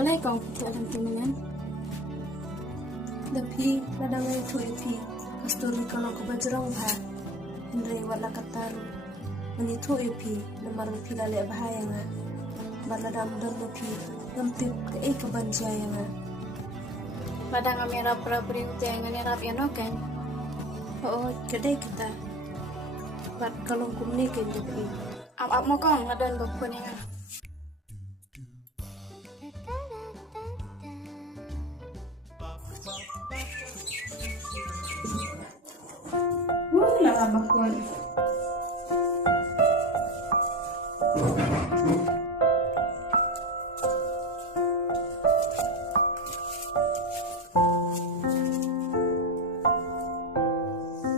Malay kong dalam timungan. Dapi ladang ay tuipi. Kasturi kalau ko bajrong ha. Indre wala kataru. Manitu ipi namar pila le bahaya nga. Baladam dan lupi. Namtip ke kebanjaya nga. Padang amirap rabri utang nganirap yan kan. Oo, kedai kita. Bat kalau kumnikin dapi. Ap mo kong ngadan bakpun nga. Wala bakpun.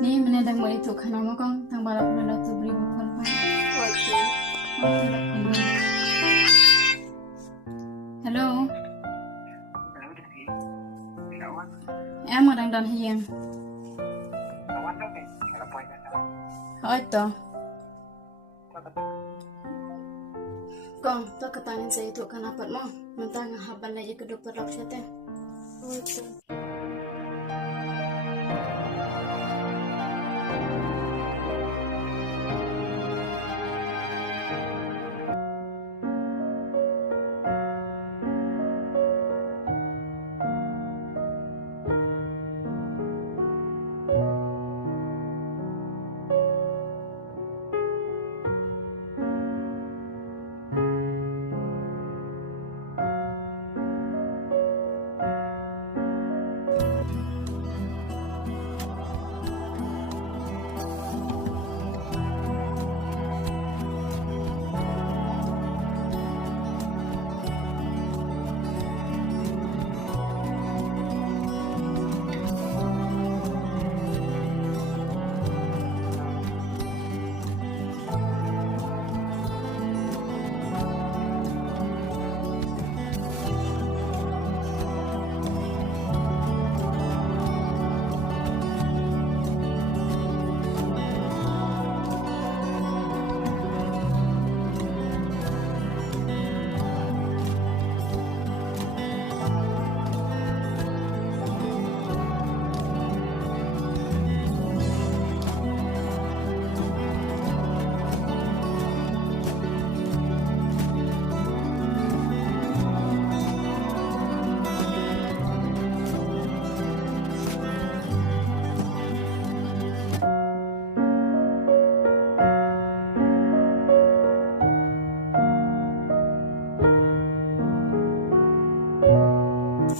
Ni menedang mo itu kana mo kong tang balap na tu beri bakpun pa. Okay. Hello. Em ở đang đàn hiền. Hỏi to. Kong, to katanin sa ito kanapat mo. Mantang habang na ikadok parok siya te. Okay.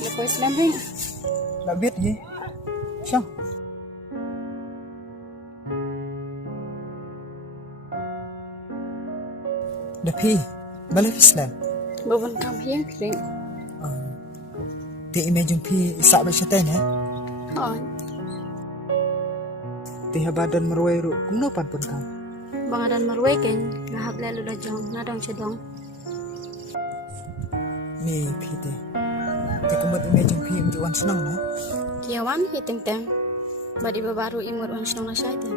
Lepas Islam rin. Đã biết gì? Sao? Đã phi, balik Islam. Babon kam hiang rin. Thì imagine phi sa ba siya tayo na? Hỏi. Thì habadan marway ro kung napan pun ka. Bangadan marway ken lahag lalo da jong nadong siya dong. Ni phi te. Thì kumot imagine phi imjuan senang na. Kiawan hiteng teng. Badi babaru imur wan sinong na siya ite.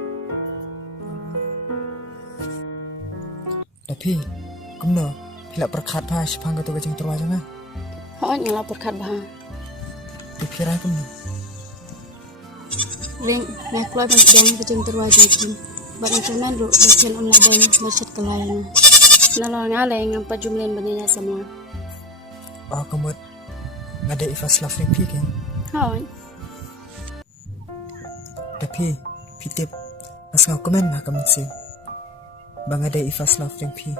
Đã phi, cũng nở. Phi lại perkhat pa sipang ka to ka jeng terwaja nga. Hỏi nga lapor kat baha. Thì phi rai cũng nở. Ring nak keluar ban siang kejeng terwajib kin. Badan cuman ru bacan umna dan masyad kelayan. Nalor ngale ngampa jumlen baninya semua. Kumot ngada ifas laf ring phi ken. Hỏi. Đã phi, phi tip. Mas ngau komen ma kamen sim. Bang ada ifas laf ring phi.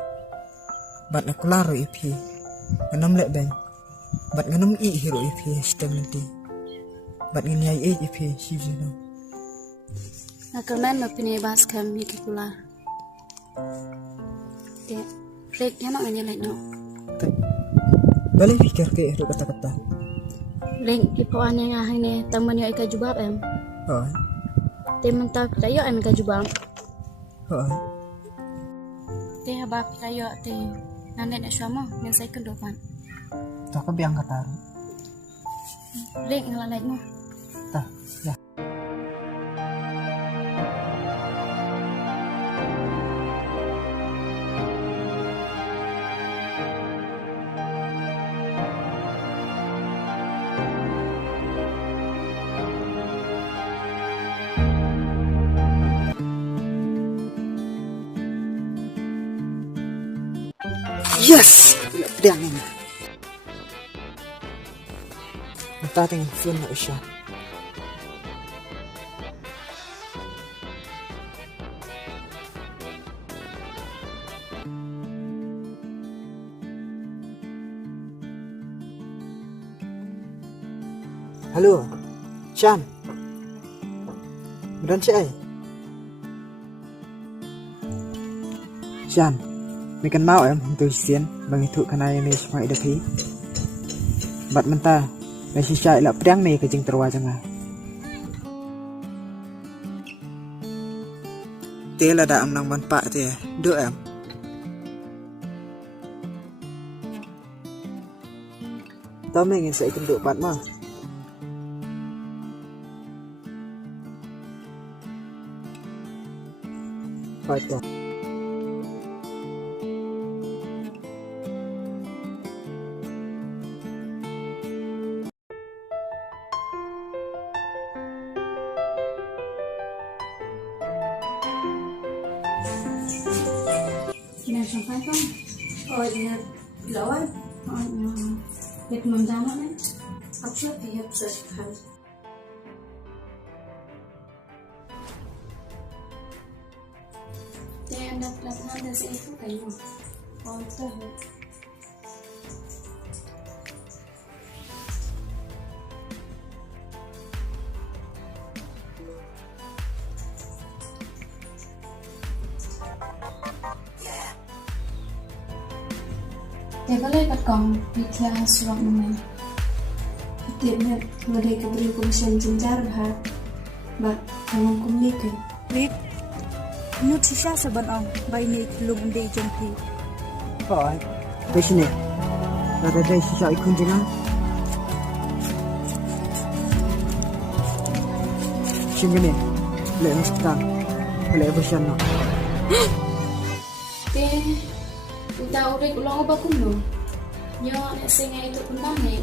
Bat nak klaro ipi. Nganam lek bang. Bat nganam I hero ipi stem nanti. Bat nganyai ipi hivino. Nakalman mapinay bas kam hikikular. Te, rek yana nganyalay no. Balik fikir ke hero kata-kata. Rek ipuan yang ahang ne taman yo ika jubab em. Hoi. Te mentak tayo em ika jubab. Hoi. Te habab tayo te nanet na siya mo ngensay kendopan. Tak ka biang kata. Rek ngalalay mo. Tak, ya. Yes! Tidak pedang ini. Mata tengah phone nak isya. Halo, Chan. Beran cik ai? Chan, mình cần mau em tôi xiên bằng cái thụ khả năng này phải được thì bật mình ta để chỉ chạy là pedang này cái chừng terwa chẳng à thế là đã nang ban pak thế đỡ em tao mình sẽ cần độ bạn mà phải to Nhà sampai kan? Oh iya, lawan. Oh, ya. Teman zaman kan? Aku pihak sesekali. Dia ada pelatihan dari itu kayaknya. Oh, tahu. Dia boleh kat kong pitya surat namanya. Tiapnya mereka beri komisen jenjar ha. Bat kamu kumlikan. Wait, nu tisha sa banang bay ni lung day jumpi. phải cái gì này là đây chỉ chạy không chừng á chừng cái này lệ nó sẵn lệ version nó Dia kita udah ulang apa kuno. Nyo nek sing itu pun tane.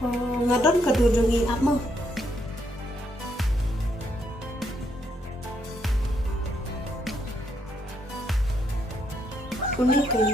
Oh, ngadon kedudungi apa? Unik kan?